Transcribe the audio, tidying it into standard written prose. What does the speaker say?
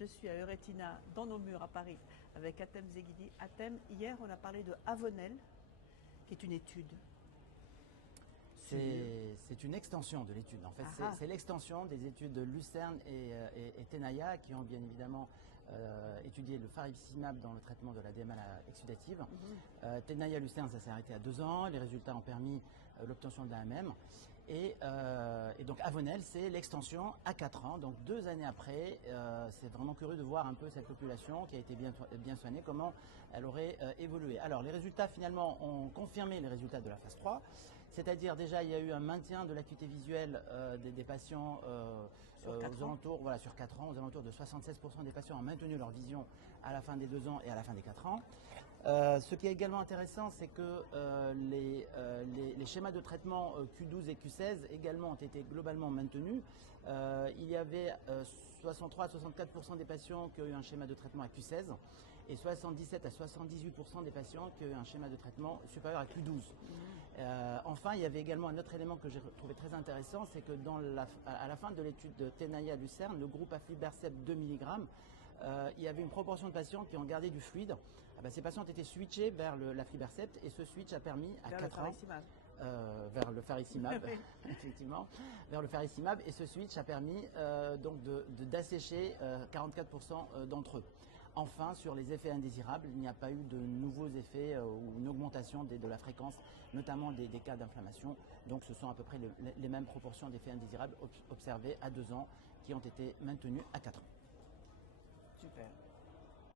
Je suis à Euretina, dans nos murs à Paris, avec Atem Zeghidi. Atem, hier on a parlé de Avenel, qui est une étude. C'est une extension de l'étude. En fait, c'est l'extension des études de Lucerne et Tenaya qui ont bien évidemment étudié le faricimab dans le traitement de la DML exsudative. Tenaya Lucerne, ça s'est arrêté à 2 ans. Les résultats ont permis l'obtention de l'AMM. Et donc Avenel, c'est l'extension à 4 ans. Donc 2 années après, c'est vraiment curieux de voir un peu cette population qui a été bien soignée, comment elle aurait évolué. Alors les résultats finalement ont confirmé les résultats de la phase 3. C'est-à-dire déjà il y a eu un maintien de l'acuité visuelle des patients aux alentours, voilà, sur 4 ans, aux alentours de 76% des patients ont maintenu leur vision à la fin des 2 ans et à la fin des 4 ans. Ce qui est également intéressant, c'est que les schémas de traitement Q12 et Q16 également ont été globalement maintenus. Il y avait 63 à 64% des patients qui ont eu un schéma de traitement à Q16 et 77 à 78% des patients qui ont eu un schéma de traitement supérieur à Q12. Enfin, il y avait également un autre élément que j'ai trouvé très intéressant, c'est que à la fin de l'étude de Tenaya Lucerne, le groupe aflibercept 2 mg, il y avait une proportion de patients qui ont gardé du fluide. Ces patients ont été switchés vers l'aflibercept et ce switch a permis à 4 ans vers le faricimab, effectivement, vers le faricimab, et ce switch a permis donc d'assécher 44% d'entre eux. Enfin, sur les effets indésirables, il n'y a pas eu de nouveaux effets ou une augmentation de la fréquence, notamment des cas d'inflammation. Donc ce sont à peu près les mêmes proportions d'effets indésirables observés à 2 ans qui ont été maintenus à 4 ans. Super.